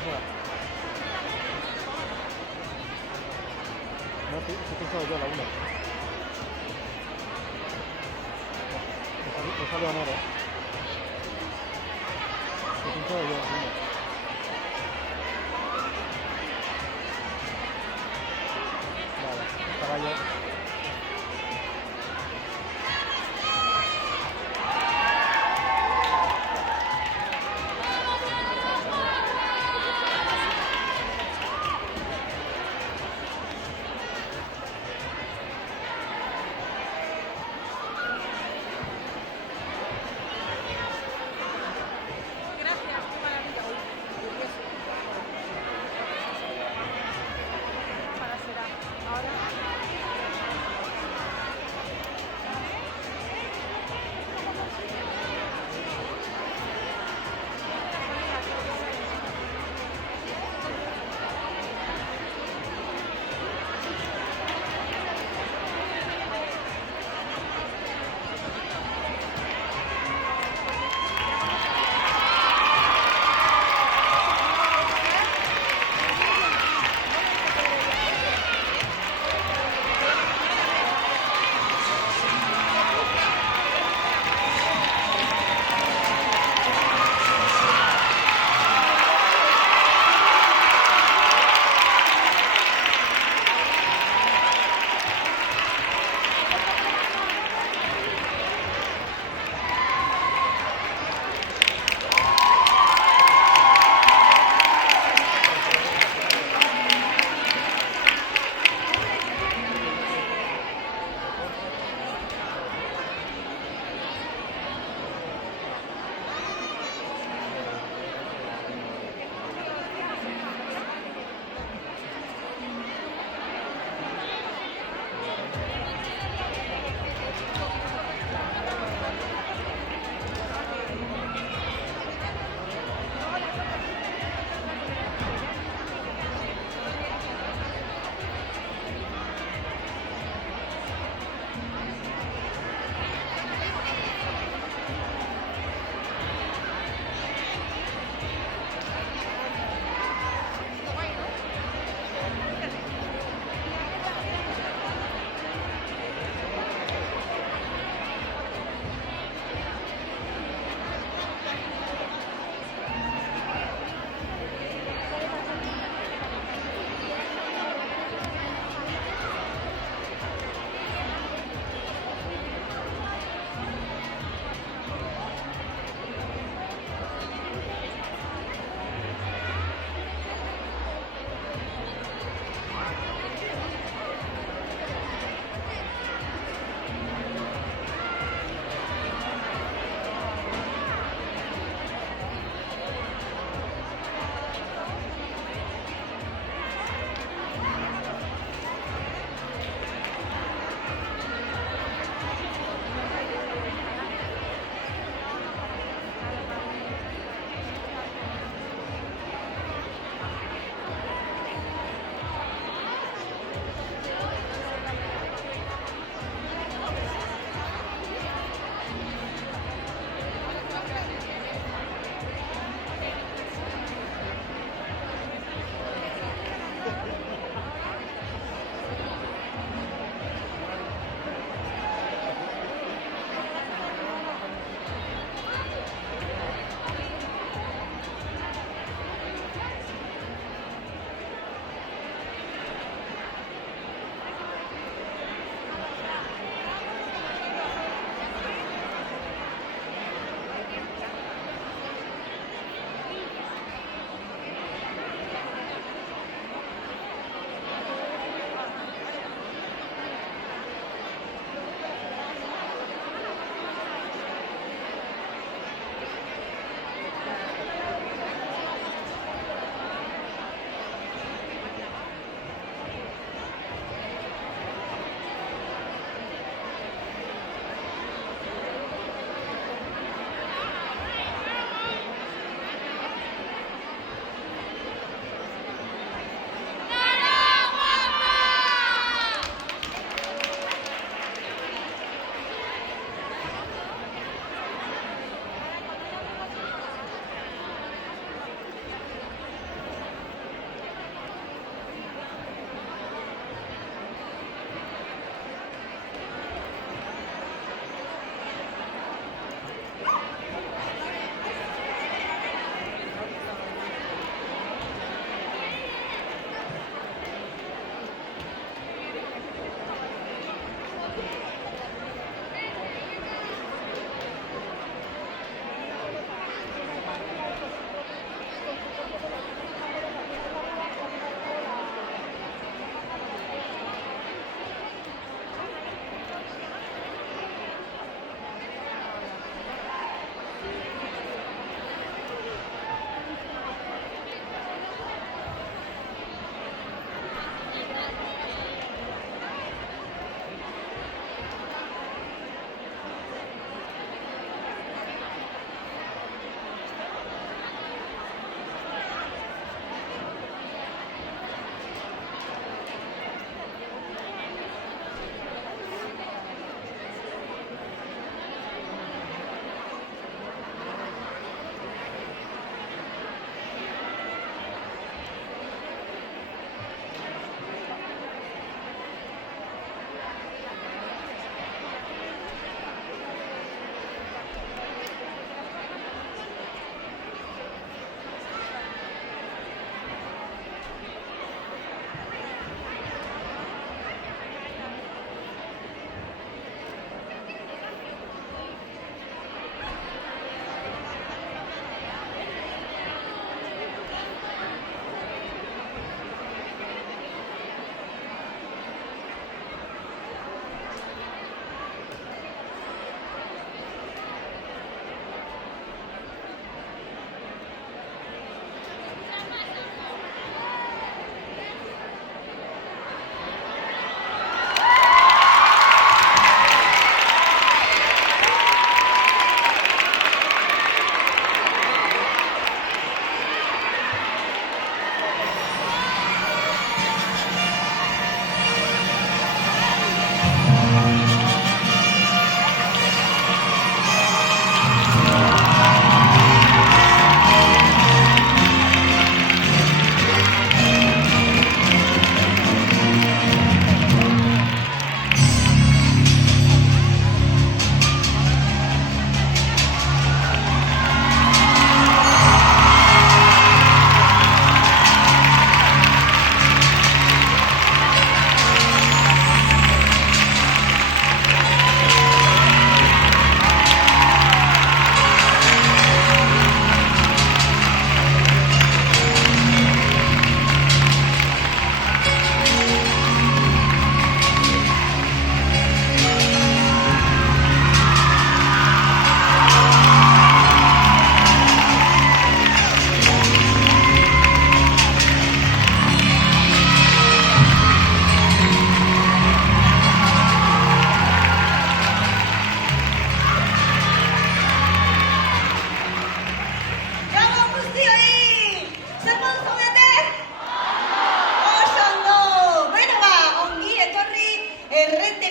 sea, no, sí he pensado yo a la una. Me sale a nada. He pensado yo a la una. Vale, caballo. Gracias, qué maravilla. Uy, curioso. Para será. Ahora.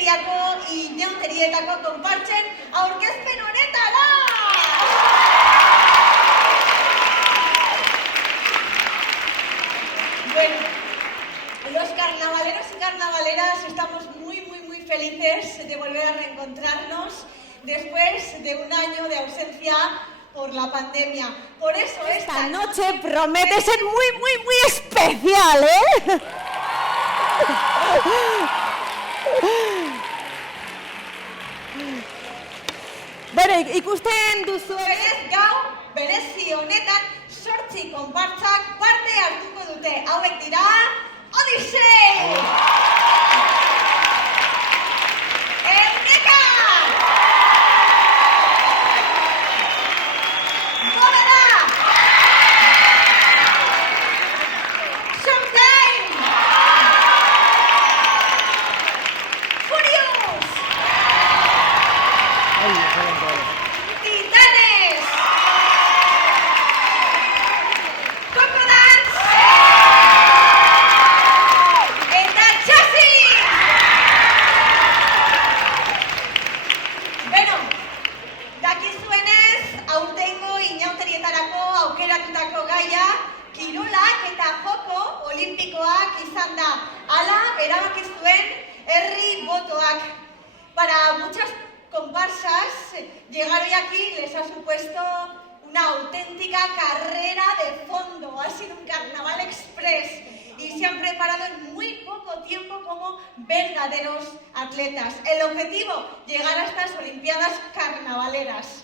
Herriako inauterietako konpartzen aurkezpen honetara! Bueno, los carnavaleros y carnavaleras estamos muy felices de volver a reencontrarnos después de un año de ausencia por la pandemia. Por eso esta noche promete ser muy especial, ¿eh? Bueno, ikusten duzuen gaur berezi honetan 8 konpartsak parte hartuko dute. Hauek dira Odisei! Euneka! Bóveda! Showtime! Furious! Ay, salen todos. Titanes! Coco Dance! Eta Chasis! Beno, dakizuenez, aurtengo inauterietarako aukeratutako gaia kirolak eta joko olimpikoak izan da. Hala, erabaki zuen herri botoak. Para muchas comparsas, llegar hoy aquí les ha supuesto una auténtica carrera de fondo. Ha sido un carnaval express y se han preparado en muy poco tiempo como verdaderos atletas. El objetivo, llegar a estas Olimpiadas carnavaleras.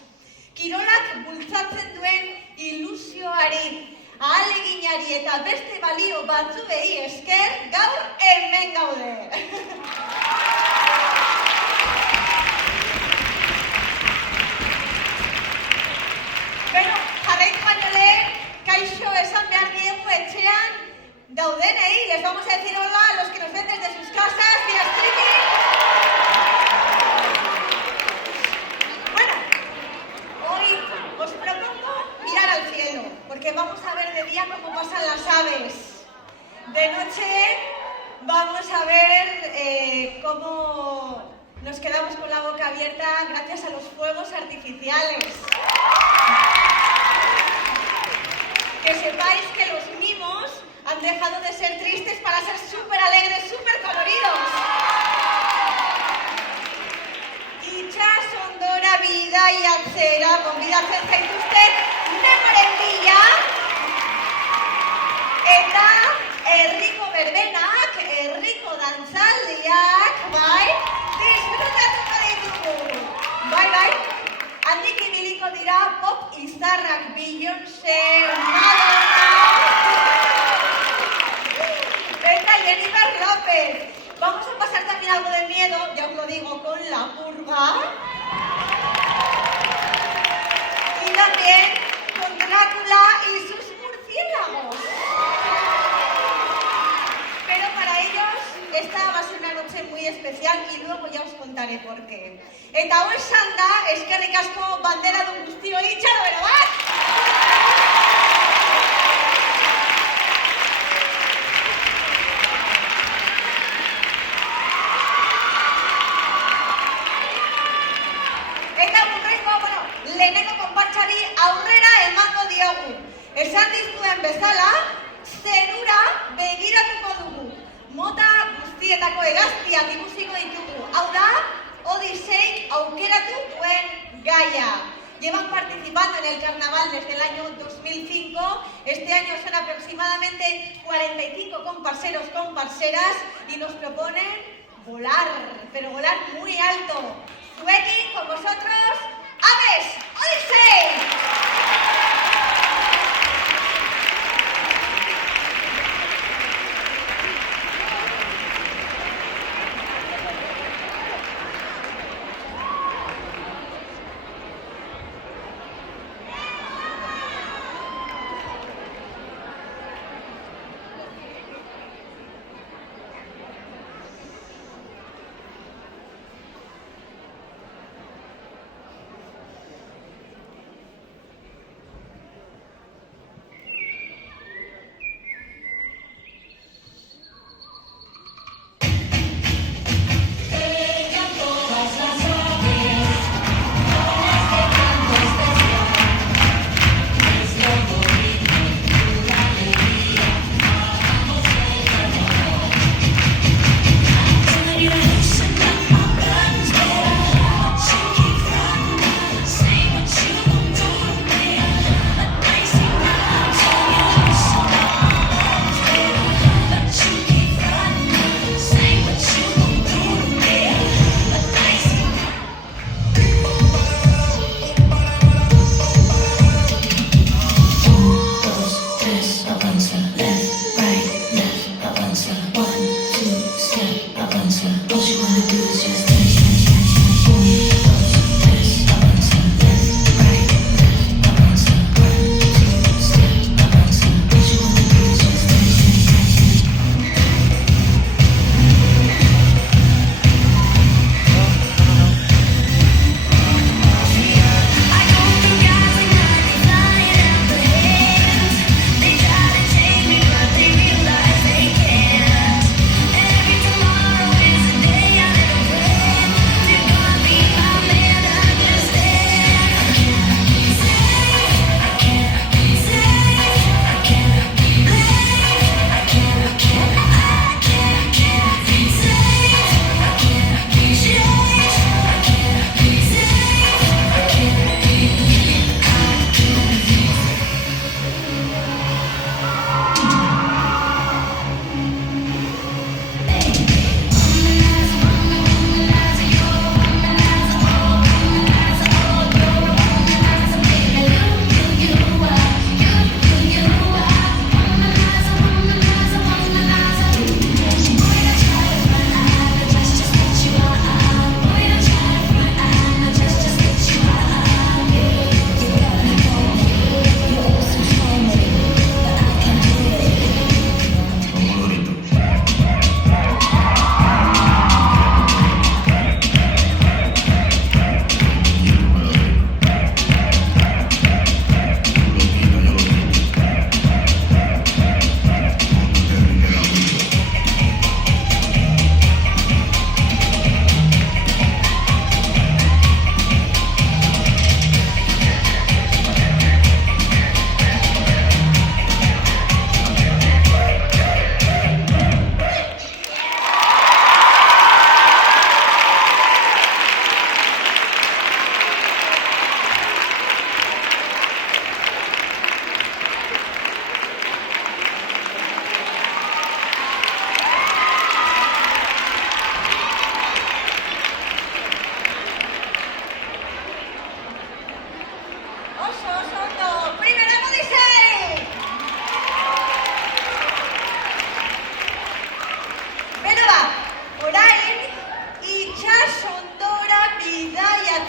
Kirolak bultzatzen duen ilusioari, ahaleginari eta beste balio batzuei esker, gaur hemen gaude. Bueno, jarraitu baino lehen, kaixo esan behar diegu etxean daudenei. Les vamos a decir hola a los que nos ven desde sus casas vía streaming. Bueno, hoy os propongo mirar al cielo, porque vamos a ver de día cómo pasan las aves. De noche vamos a ver cómo nos quedamos con la boca abierta gracias a los fuegos artificiales. Que sepáis que los mimos han dejado de ser tristes para ser súper alegres, súper coloridos. Itxas ondora bidai atzera, gonbidatzen zaituzten nemoren bila. Eta herriko berbenak, herriko dantzaldiak, bai, disfrutatuko ditugu. Bai, handik ibiliko dira pop izarrak, Beyoncé, Madonna eta Jennifer López. Vamos a pasar también algo de miedo, ya os lo digo, con la purga. Y también con Drácula y sus murciélagos. Pero para ellos esta va a ser una noche muy especial y luego ya os contaré por qué. Eta hau esan da, eskerrik asko bandera dun guztioi, txalo bero bat! Eta bukaiko, lehenengo konpartsari aurrera emango diogu. Esan dizuen bezala, zerura begiratuko dugu. Mota guztietako hegaztiak ikusiko ditugu. Hau da, Odisei aukeratu duen gaia. Llevan participando en el carnaval desde el año 2005. Este año son aproximadamente 45 comparseros, comparseras y nos proponen volar, pero volar muy alto. Zuekin, con vosotros, Aves Odisei.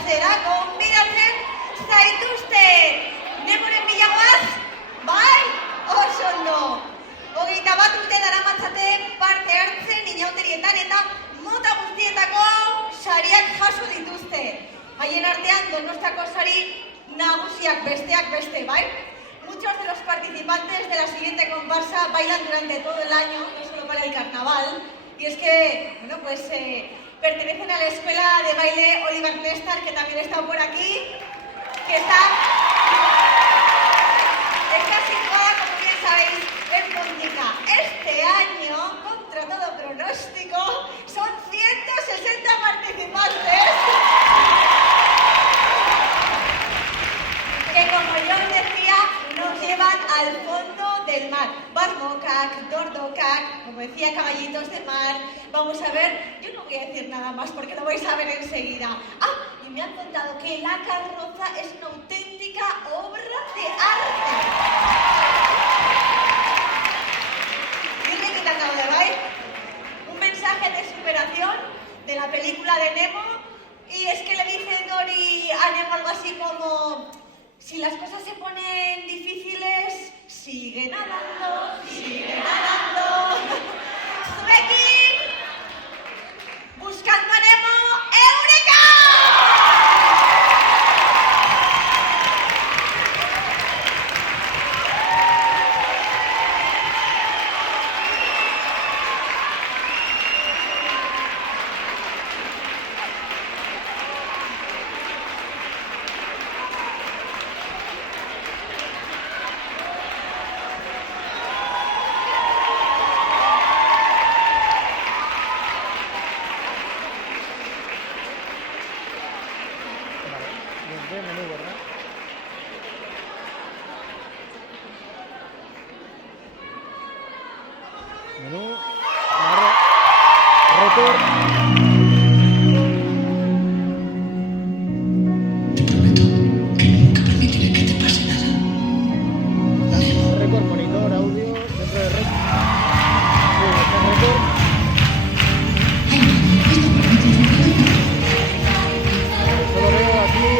Zera gonbidatzen zaituzte. Nemoren bilagoaz, bai, oso ondo. 21 urte daramatzate parte hartzen inauterietan eta mota guztietako sariak jaso dituzte. Haien artean Donostako sari nagusiak besteak beste, bai? Muchos de los participantes de la siguiente comparsa bailan durante todo el año, no solo para el carnaval. Y es que, bueno, pues pertenecen a la escuela de baile Oliver Nestar, que también está por aquí, que está situada, como bien sabéis, en Pontica. Este año, contra todo pronóstico, son 160 participantes. Que como yo os decía, nos llevan al fondo del mar. Barmokak, Dordokak, como decía, caballitos de mar. Vamos a ver, yo no voy a decir nada más porque lo vais a ver enseguida. Ah, y me han contado que la carroza es una auténtica obra de arte. Dile que te acabo de ver. Un mensaje de superación de la película de Nemo. Y es que le dice Dory a Nemo algo así como: si las cosas se ponen difíciles, sigue nadando, sigue nadando. Zuekin, buscando a Nemo, ¡Eureka! Bien, menú, ¿verdad? Menú, récord. Te prometo que nunca permitiré que te pase nada. Récord, monitor, audio, dentro de récord. Sí, está en récord. Ay, esto permite. Solo veo aquí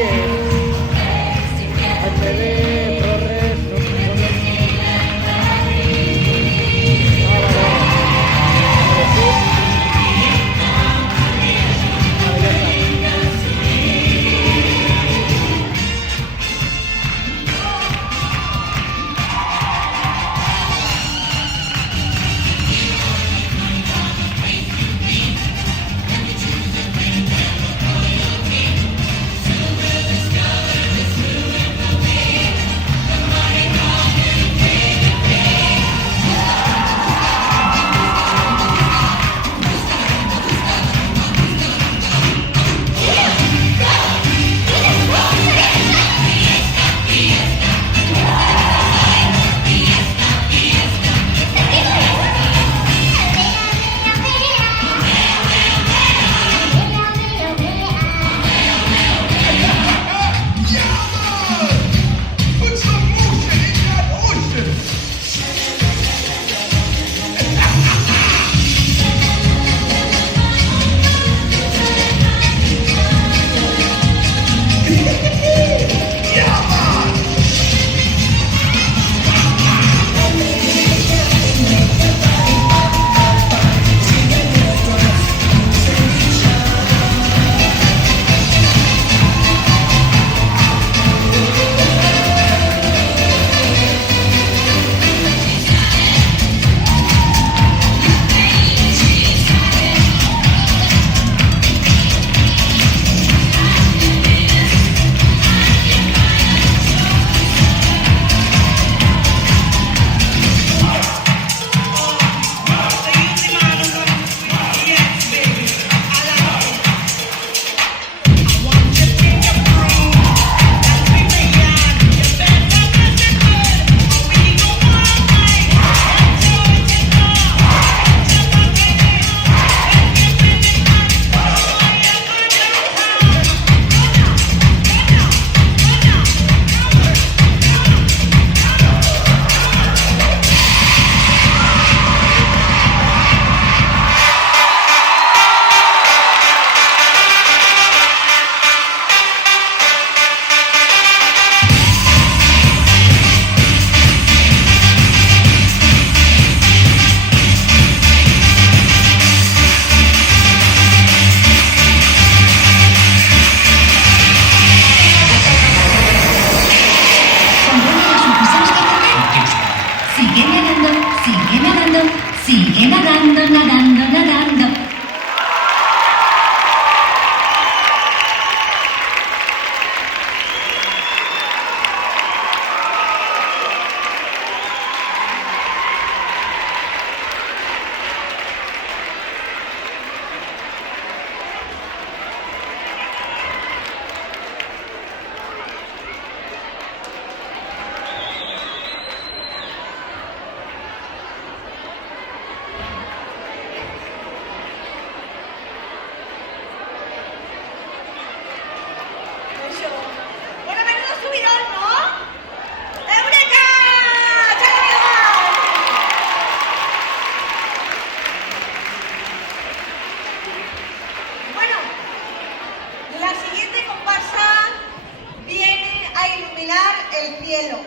iluminar el cielo,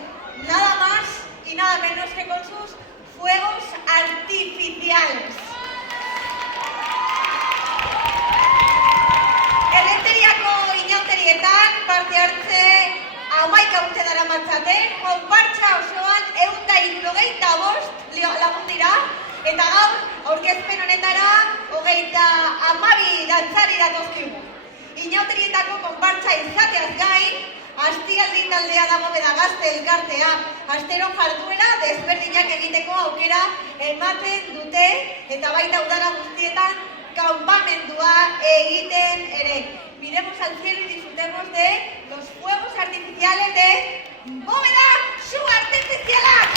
nada más y nada menos que con sus fuegos artificiales. Errenteriako inauterietan parte hartze 11 urte daramatzate, konpartsa osoan 175 lagun dira, eta gaur aurkezpen honetara 32 dantzari datozkigu. Inauterietako konpartsa izateaz gain, Astialdi taldea dago beda Gazte elkartea, astero jarduera desberdinak egiteko aukera ematen dute, eta baita udara guztietan campamendua egiten ere. Miremos al cielo y disfrutemos de los fuegos artificiales de Bóveda Su Artificialak!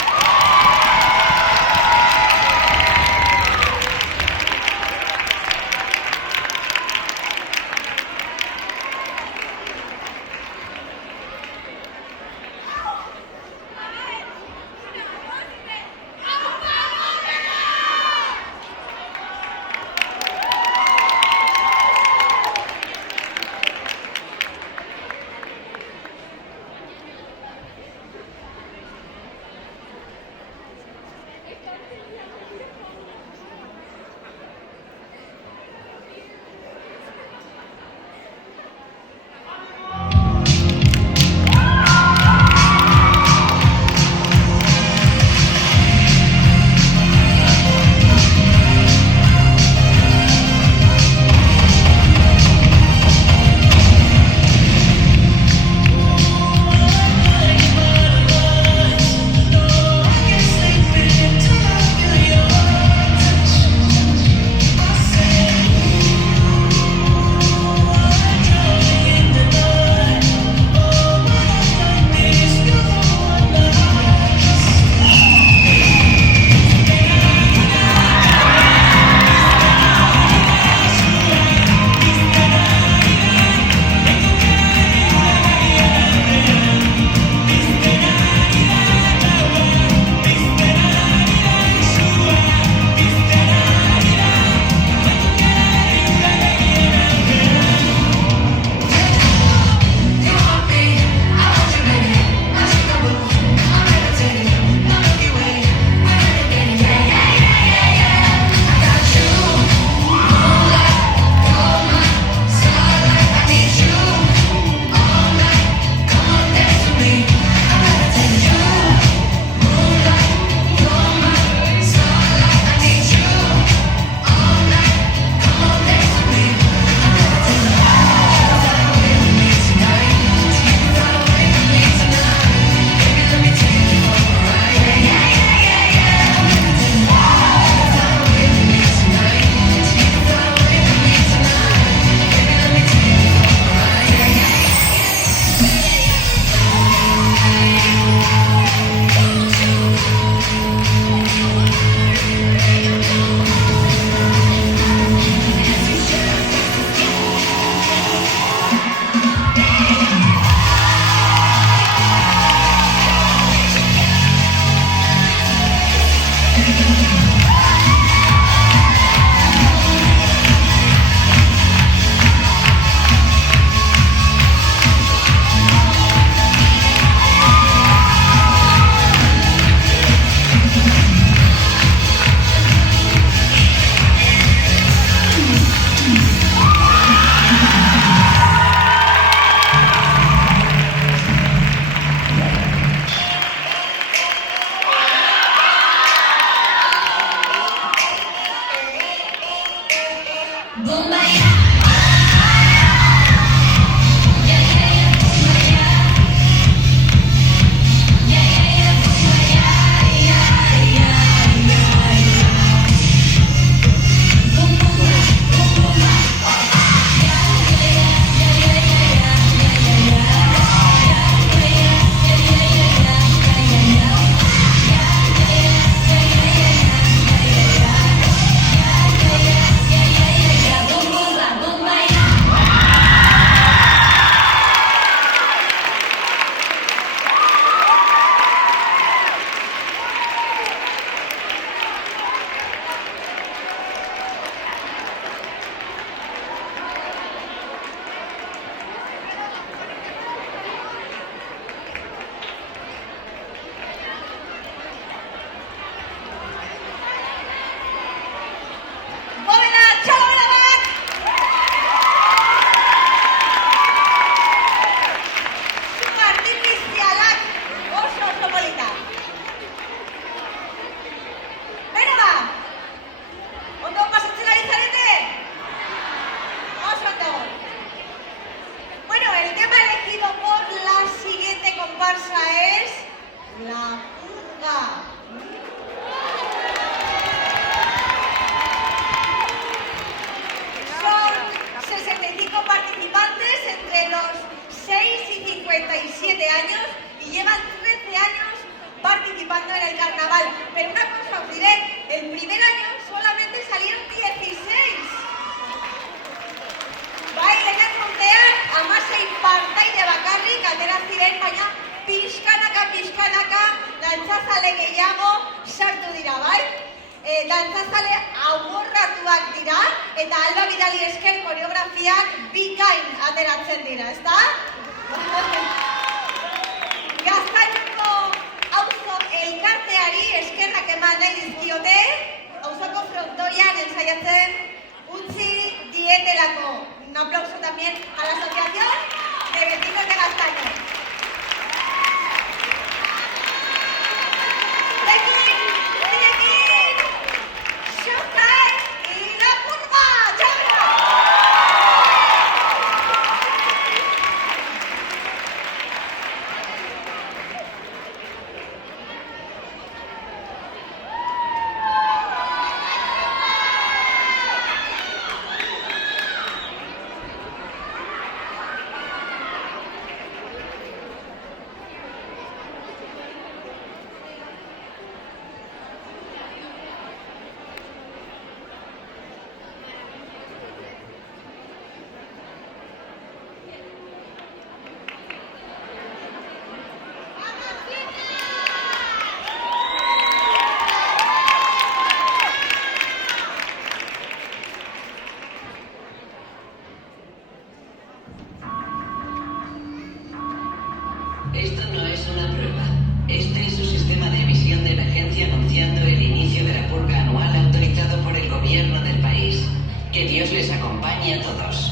el tema elegido por la siguiente comparsa es La Purga. Son 65 participantes entre los 6 y 57 años y llevan 13 años participando en el carnaval. Pero una cosa os diré, el primer año solamente salieron 16. Bai, hemen urtean, amasei partaide bakarrik atera ziren, baina pixkanaka dantzazale gehiago sartu dira, bai? Dantzazale amorratuak dira, eta Alba Bidali esker koreografiak bikain ateratzen dira, ezta? Gaztainuko auzo elkarteari eskerrak eman nahi dizkiote, auzoko frontoian ensaiatzen utzi dietelako. Un aplauso también a la Asociación de Vecinos de Gaztaño. Seguir, Showtime y La Purga. Esto no es una prueba. Este es su sistema de emisión de emergencia anunciando el inicio de la purga anual autorizado por el gobierno del país. Que Dios les acompañe a todos.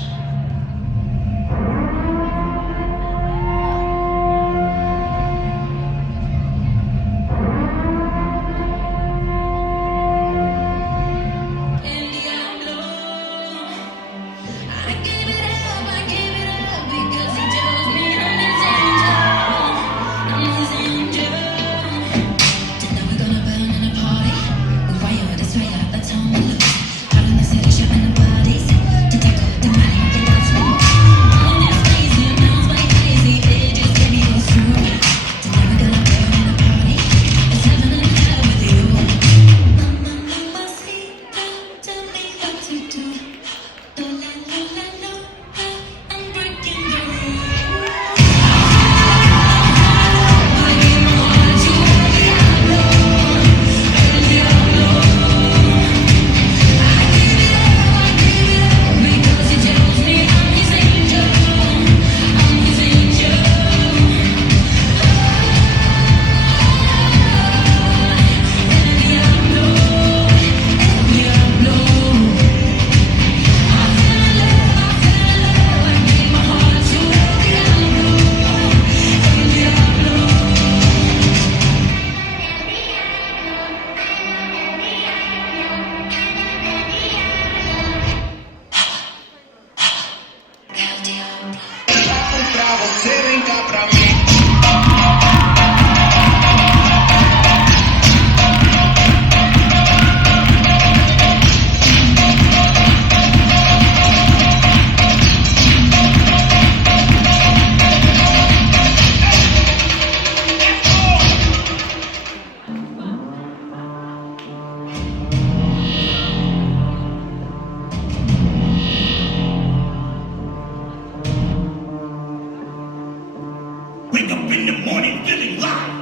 Wake up in the morning feeling live.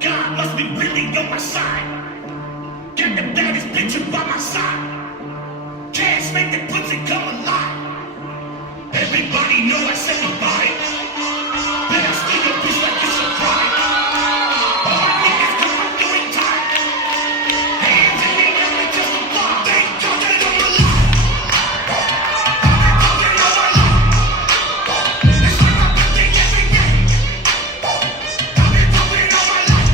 God must be really on my side. Got the baddest bitch by my side. Cash make the pussy come alive. Everybody know I said about it. But I still a bitch like it's a crime. All niggas come up doing time. Hands in the air and just a bomb. They talking on my life. Talking on my life. That's why my birthday every day. I've been talking on my life.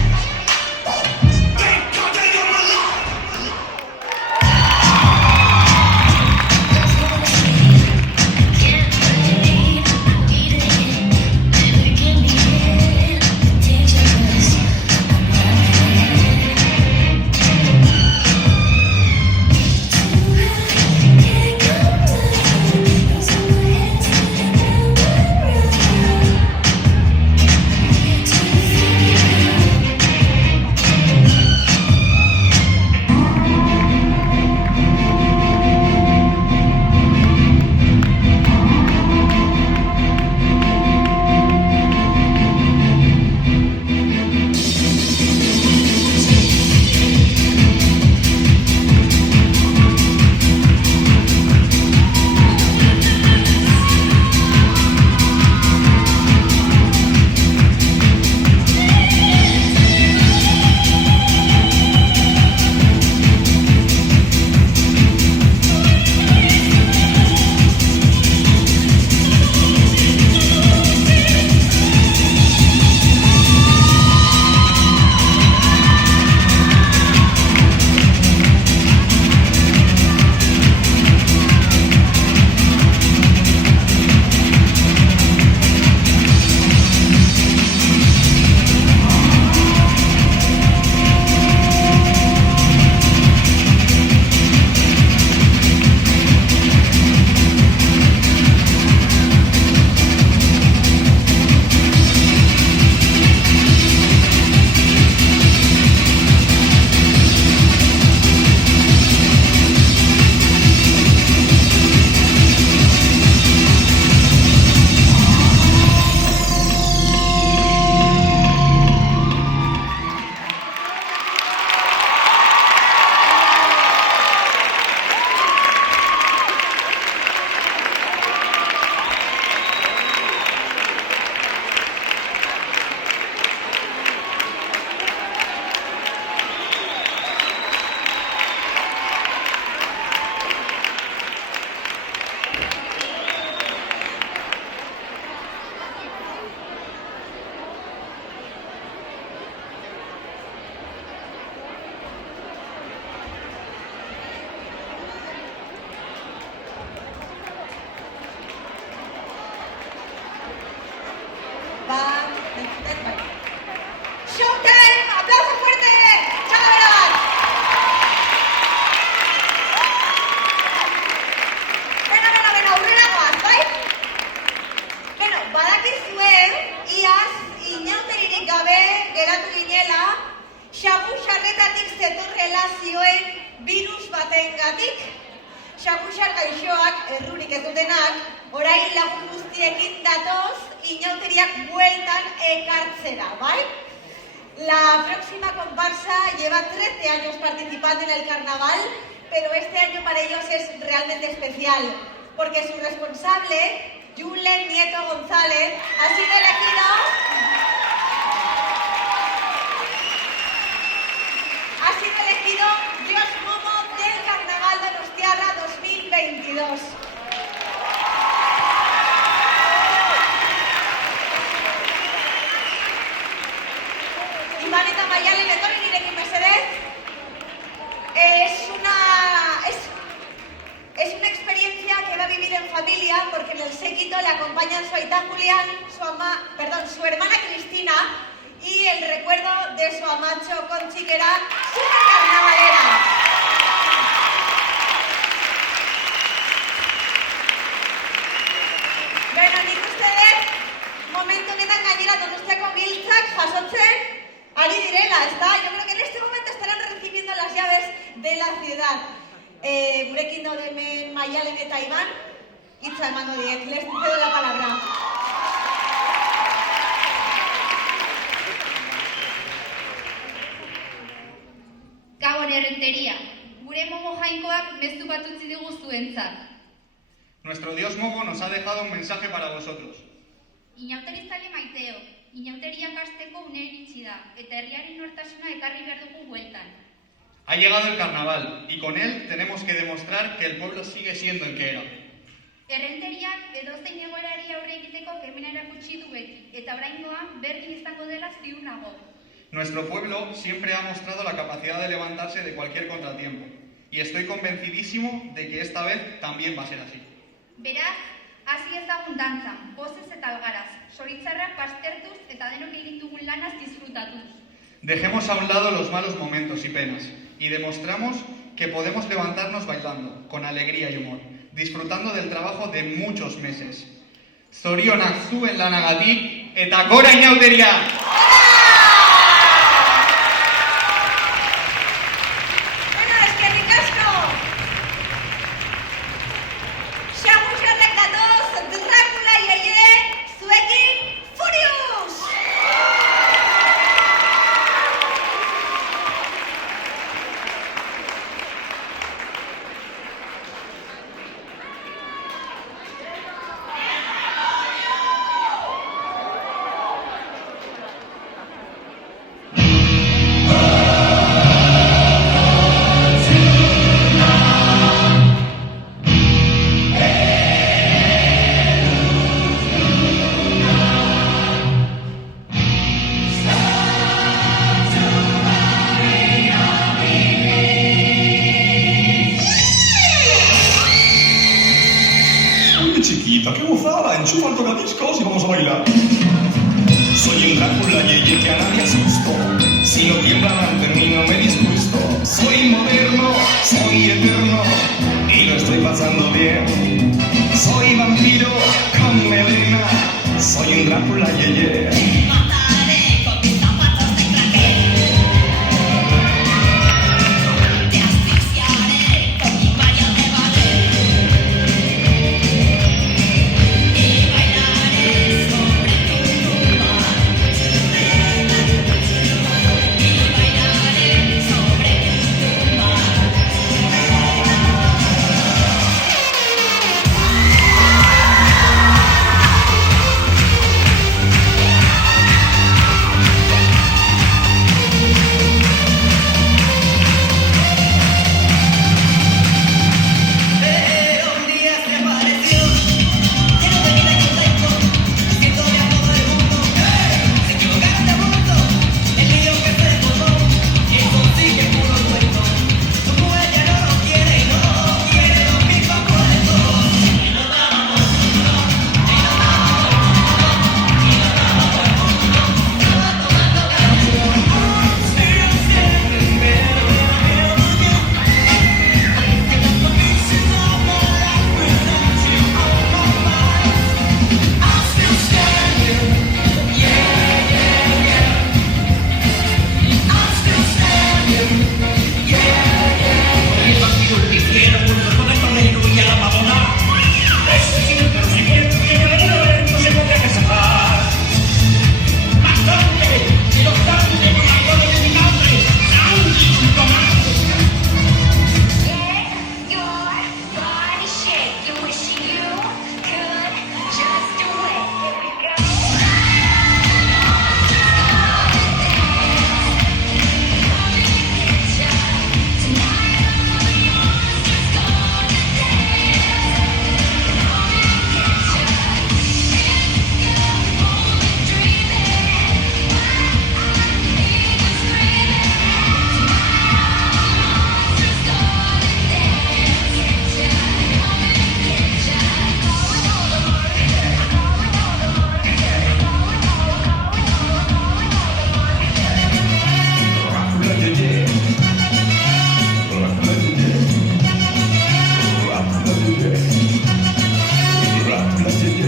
They talking on my life. Can't breathe. zetorrela zioen virus batengatik. Xakuxar gaixoak, errurik ez dutenak, orain lagun guztiekin datoz, inauteriak bueltan ekartzera, bai? La próxima comparsa lleva 13 años participando en el carnaval, pero este año para ellos es realmente especial, porque su responsable, Julen Nieto González, ha sido elegido Dios Momo del Carnaval Donostiarra 2022. Iban eta Maialen etorri nirekin mesedez. Es una experiencia que va a vivir en familia porque en el séquito le acompañan su aita Julián, su hermana Cristina y el recuerdo de su amacho Conchi, que era súper carnavalera. Bueno, nik uste dut, momentu honetan gainera Donostiako giltzak jasotzen ari direla, ¿está? Yo creo que en este momento estarán recibiendo las llaves de la ciudad. Gurekin daude hemen Maialen eta Iban, hitza emango diet, les cedo la palabra. Gabon errenteria, gure momo jainkoak mezu bat utzi digu zuentzat. Nuestro Dios Momo nos ha dejado un mensaje para vosotros. Inauterizale maiteo, inauteriak hasteko une iritsi da, eta herriaren nortasuna ekarri behar dugu bueltan. Ha llegado el carnaval y con él tenemos que demostrar que el pueblo sigue siendo el que era. Errenteriak edozein egoerari aurre egiteko kemena erakutsi du beti, eta oraingoan berdin izango dela ziur nago. Nuestro pueblo siempre ha mostrado la capacidad de levantarse de cualquier contratiempo y estoy convencidísimo de que esta vez también va a ser así. Beraz, hasi ezagun dantzan, pozez eta algaraz, zoritzarrak pastertuz eta denok egin dugun lanaz disfrutatuz. Dejemos a un lado los malos momentos y penas y demostramos que podemos levantarnos bailando, con alegría y humor, disfrutando del trabajo de muchos meses. Zorionak zuen lanagatik eta gora inauteria! Chiquita, qué gozada, enchufa el tocadiscos y vamos a bailar. Soy un Drácula y el que a nadie asusto. Si no tiemblan ante mí no me disgusto. Soy moderno, soy eterno y lo estoy pasando bien. Soy vampiro con melena, soy un Drácula yeye. Mataré con mis zapatos de claqué. Te asfixiaré con mi malla de ballet. Y bailaré sobre tu tumba. Y bailaré sobre tu tumba.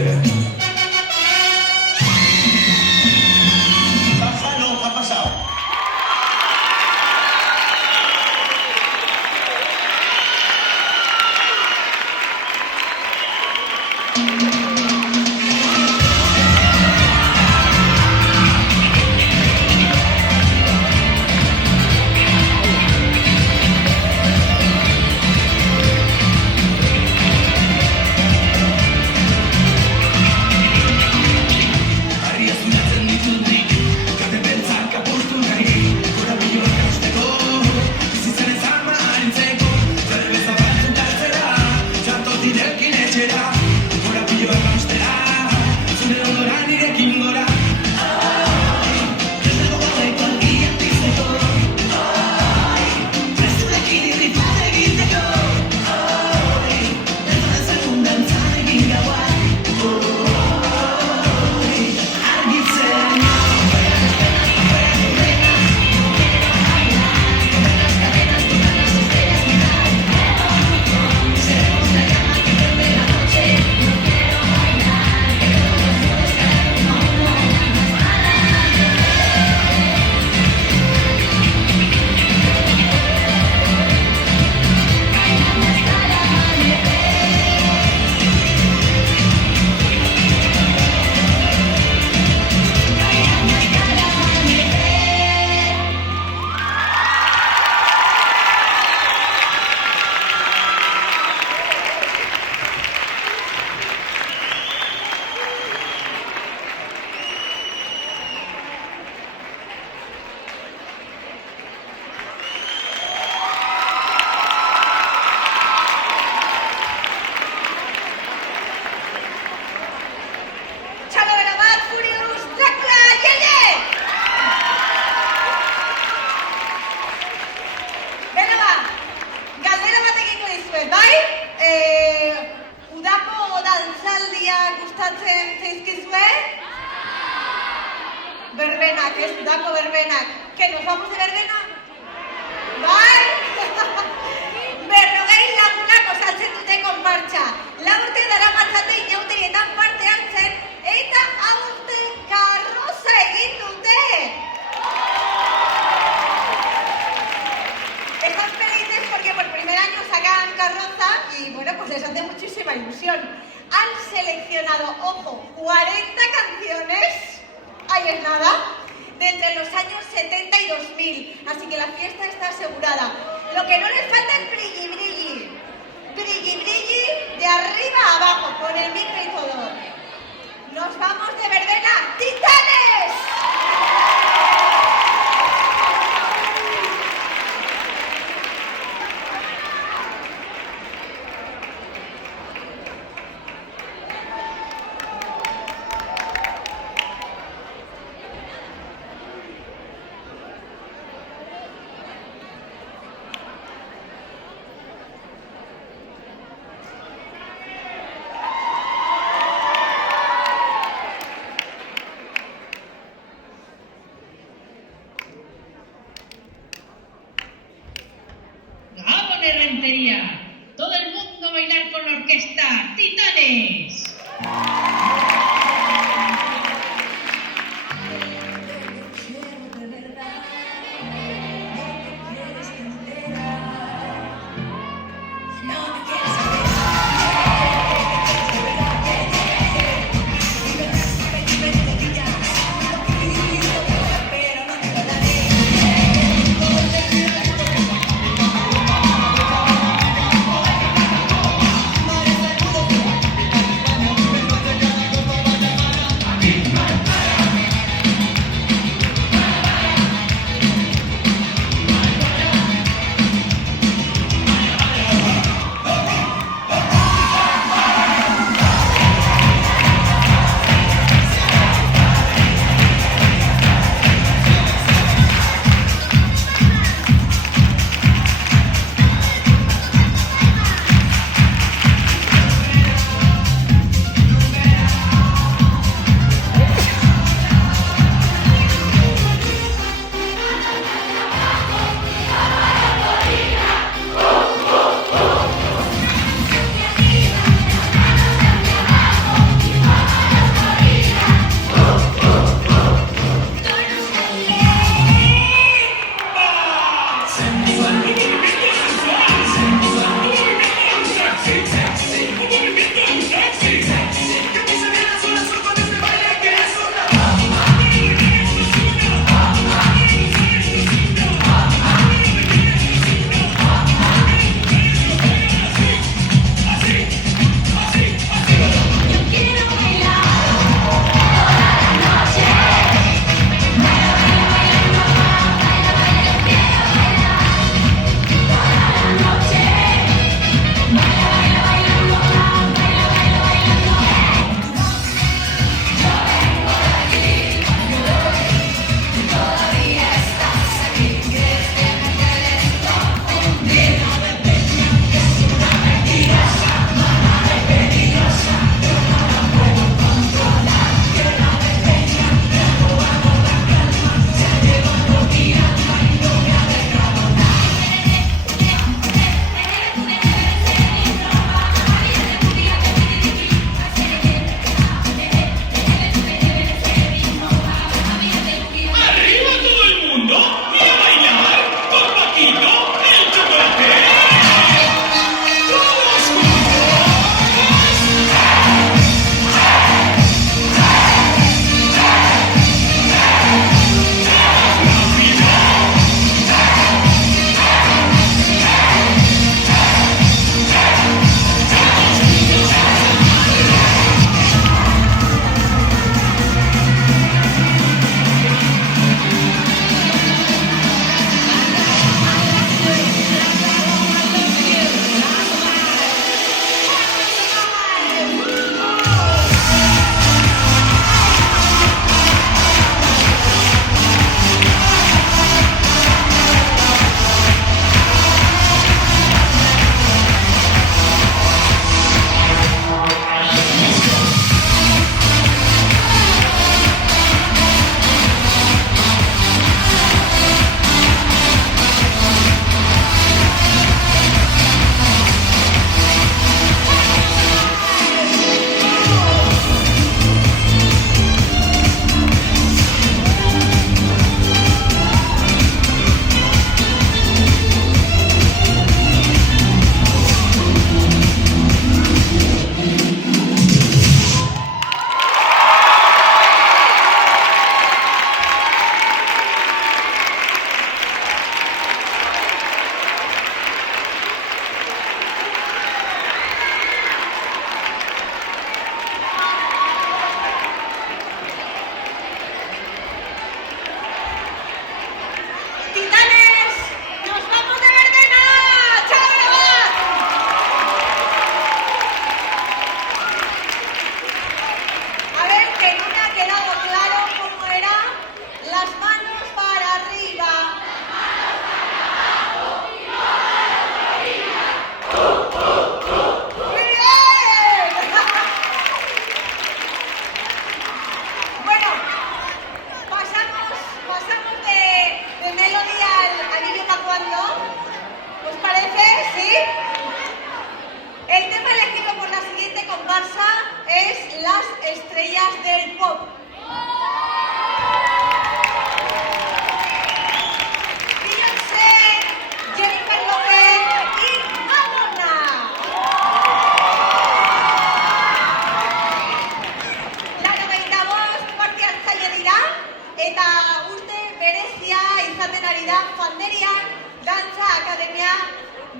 Pasa, no, ¿qué ha pasado? Berbenak, ez udako berbenak. Que nos vamos de verbena? Bai? Berrogei lagunak osatzen dute konpartxa. Lau urte daramatzate inauterietan parte hartzen eta aurten karroza egin dute. Están felices porque por primer año sacan carroza y bueno, pues les hace muchísima ilusión. Han seleccionado, ojo, 40 canciones. Ahí es nada, de entre los años 70 y 2000, así que la fiesta está asegurada. Lo que no les falta es brilli brilli, brilli brilli de arriba a abajo, con el micro y todo. Nos vamos de verbena, ¡Titanes!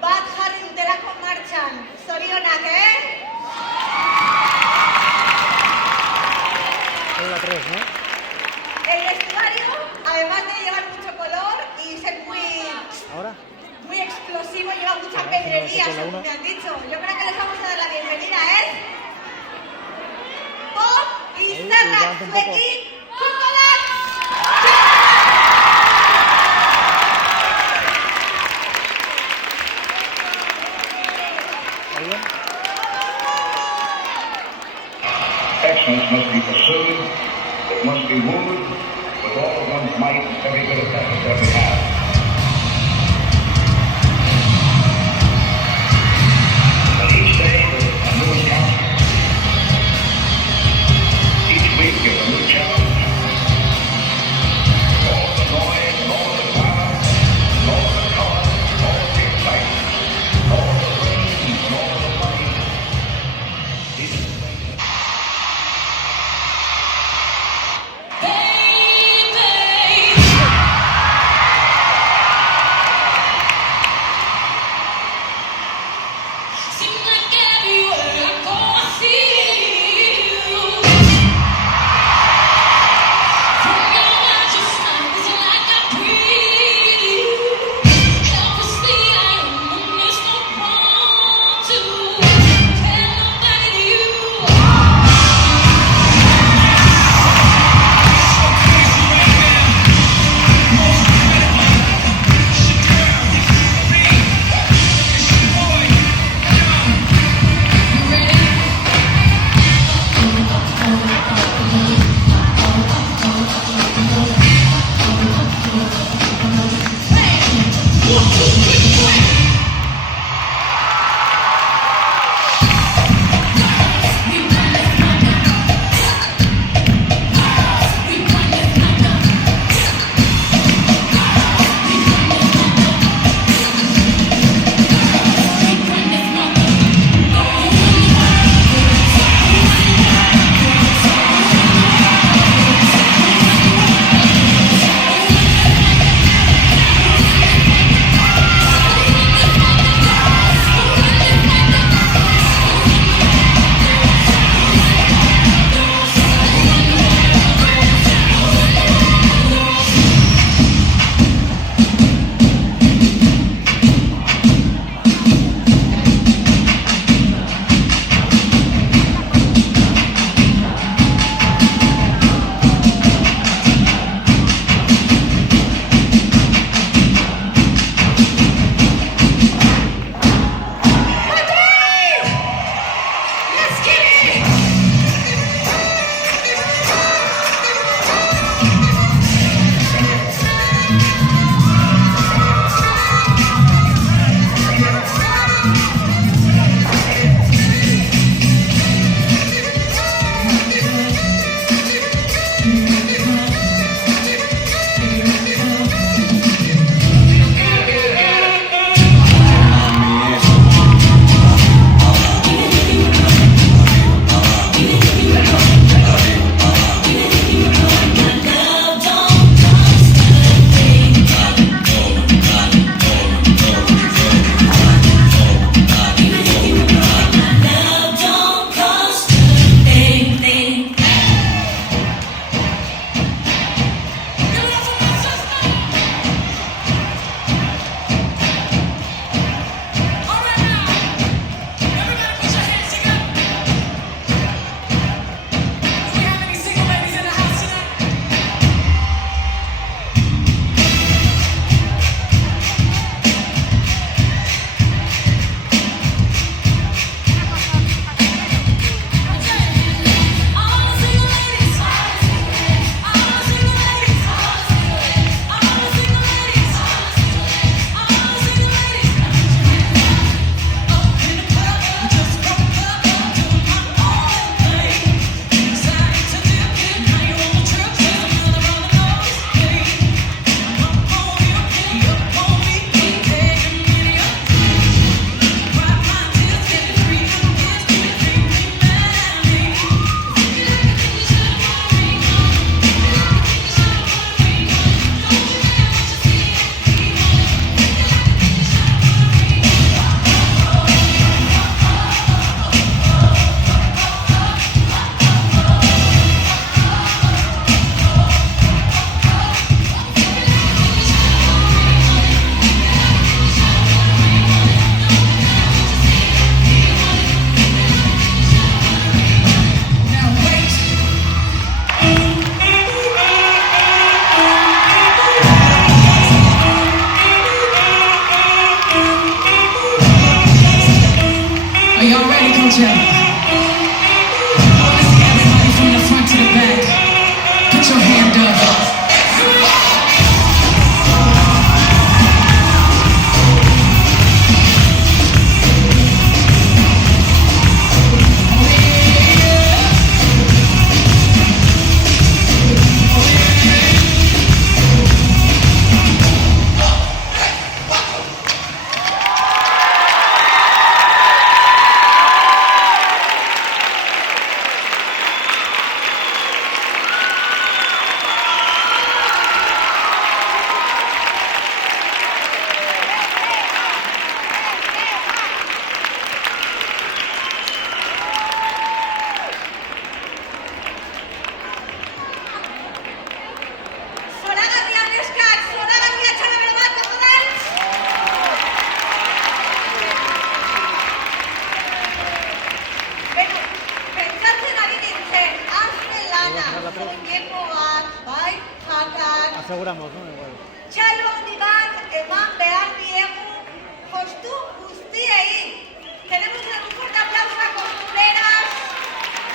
bat jarri dutelako martxan. Zorionak, Es la 3, ¿no? El vestuario, además de llevar mucho color y ser Ahora. muy explosivo, lleva mucha Ahora, pedrería, con la según uno. me han dicho. Yo creo que les vamos a dar la bienvenida, Bob y Ahí, Serra, levanta un su poco. equipo. ¿Ahí bien? Excellence must be pursued, it must be wooed with all one's might and every bit of effort that we have. But each day is a new encounter. Each week is a new challenge. All the noise and all the sound, and all the color, all the excitement, all the rain and all the money. These are the things that Zerengekoak, bai, jakak, Aseguramos, ¿no? Igual. txalo handi bat eman behar diegu kostu guztiei. Queremos dar un fuerte aplauso a costureras,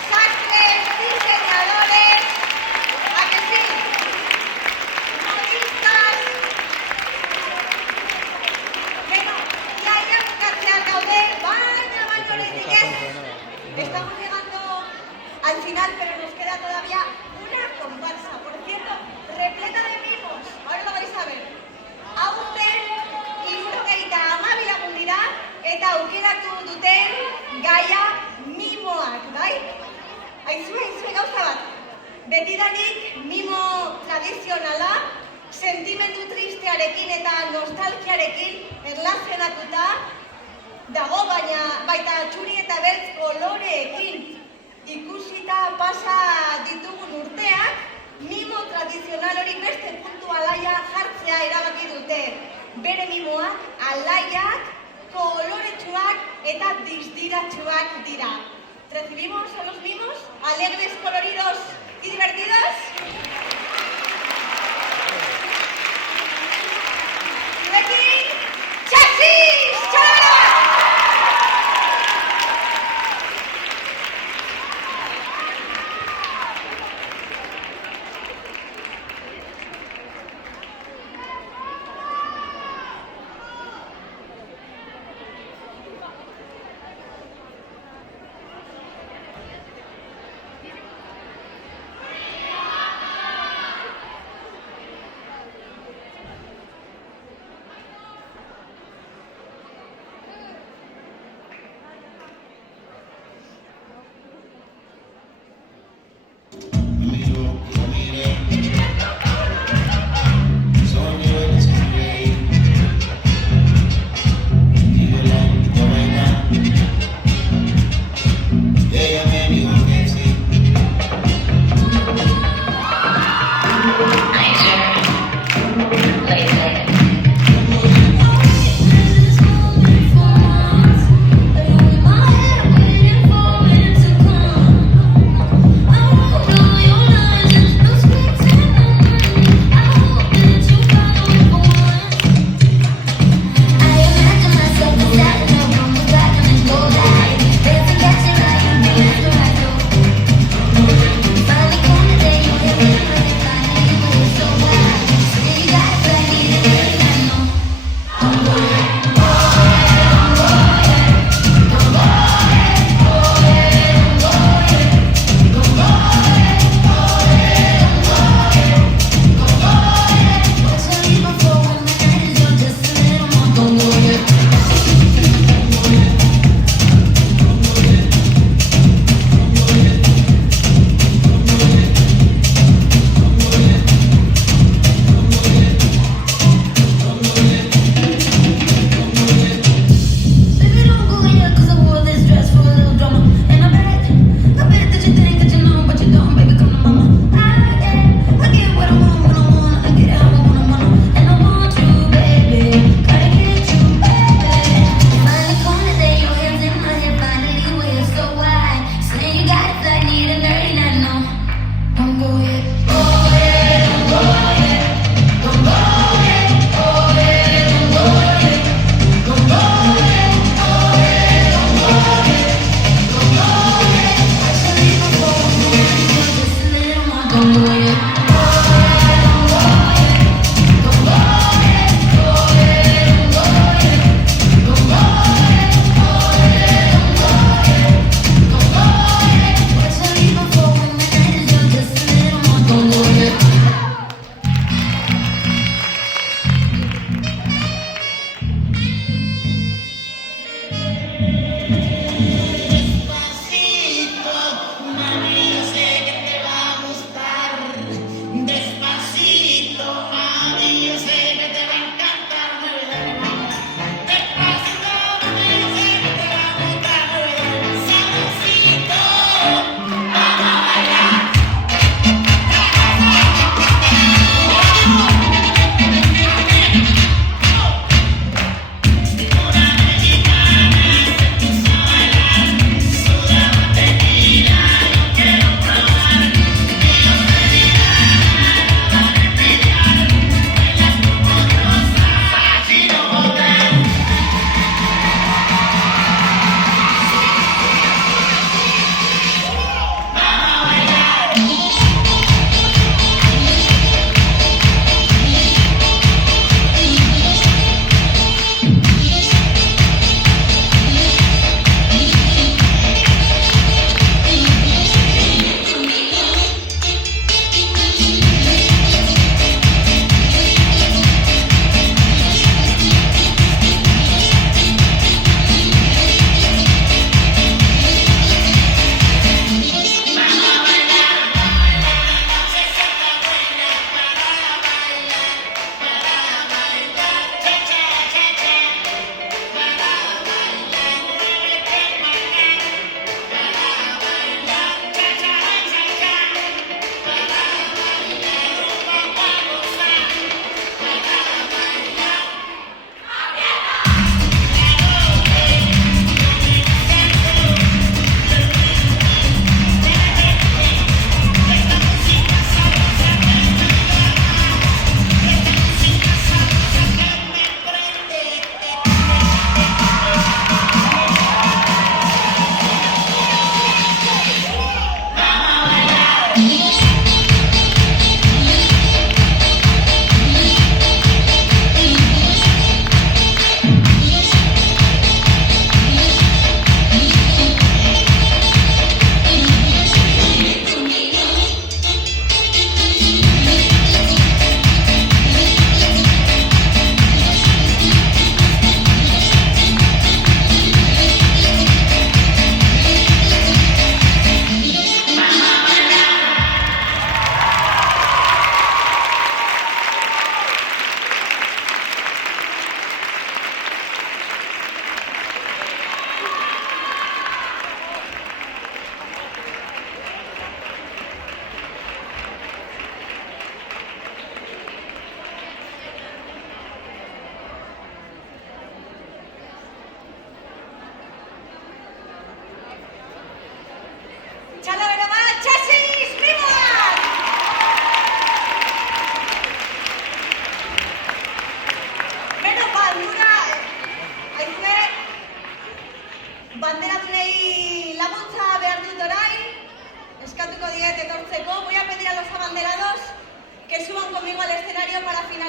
sastres, diseñadores, ¿a que sí? Modistas. Bueno, ya bukatzean gaude, baina oraindik ez. Estamos llegando al final, pero nos queda todavía una comparsa, por cierto, repleta de mimos. Ahora lo vais a ver. Aurten, 72 lagun dira, eta aukeratu duten gaia mimoak, bai? Aizue, gauza bat. Betidanik mimo tradizionala, sentimendu tristearekin eta nostalgiarekin erlazionatuta dago, baina baita txuri eta bertz koloreekin. Ikusita pasa ditugun urteak, mimo tradizional hori beste puntu alaia jartzea erabaki dute. Bere mimoak alaiak, koloretsuak eta distiratsuak dira. ¿Recibimos a los mimos? ¿Alegres, coloridos y divertidos? Zuekin, chasis! ¡Chalala!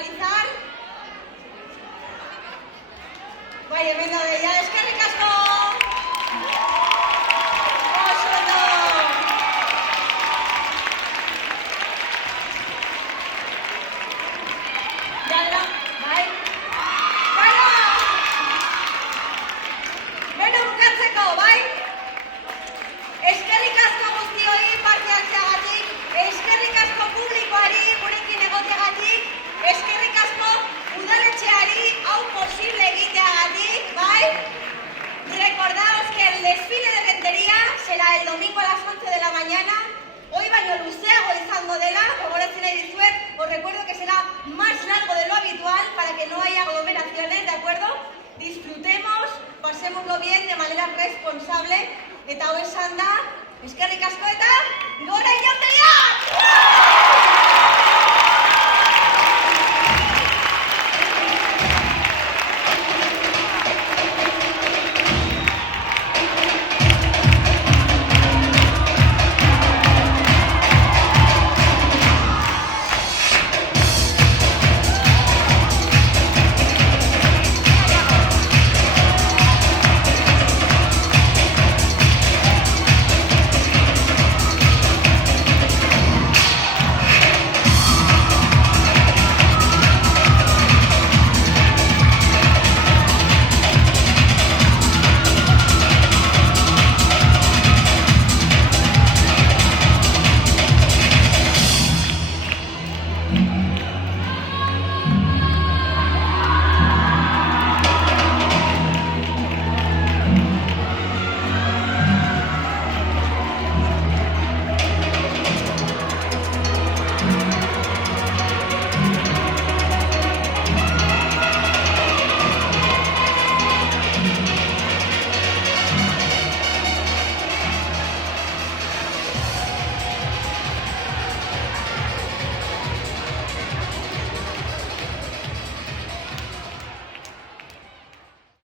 finalizar. Bai, hemen daude, ja, eskerrik asko! Oso ondo! Jadra, bai? Bueno! Beno bukatzeko, bai? Eskerrik asko guztioi parte hartzeagatik, eskerrik asko publikoari gurekin egoteagatik, eskerrik asko udaletxeari hau posible egiteagatik, bai? Recordaos que el desfile de Rentería será el domingo a las 11 de la mañana. Hoy baino luzeago izango dela, gogoratzen nahi dizuet, os recuerdo que será más largo de lo habitual para que no haya aglomeraciones, ¿de acuerdo? Disfrutemos, pasémoslo bien de manera responsable, eta hau esan da, eskerrik asko eta gora inauteriak!